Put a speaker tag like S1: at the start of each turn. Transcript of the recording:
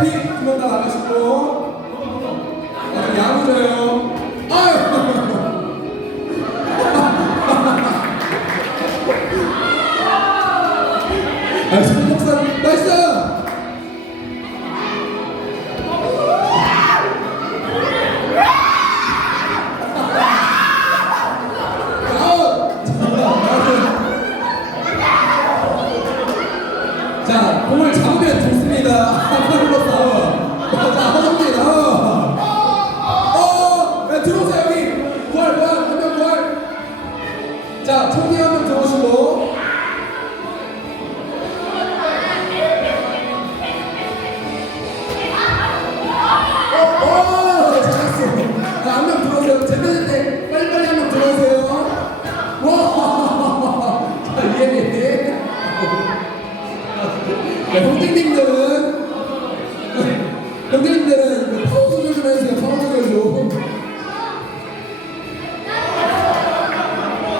S1: VIP 두명 다 나가시고. 아, 야무져요. 아유. 아, 손목사 나이스. 자, 공을 잡으면 좋습니다. 자, 한명 들어오시고. 어, 어, 들어오세요. 와, 자, 예비. 네, 형님들은 형님들은 그 파워 조절 좀 해주세요. 파워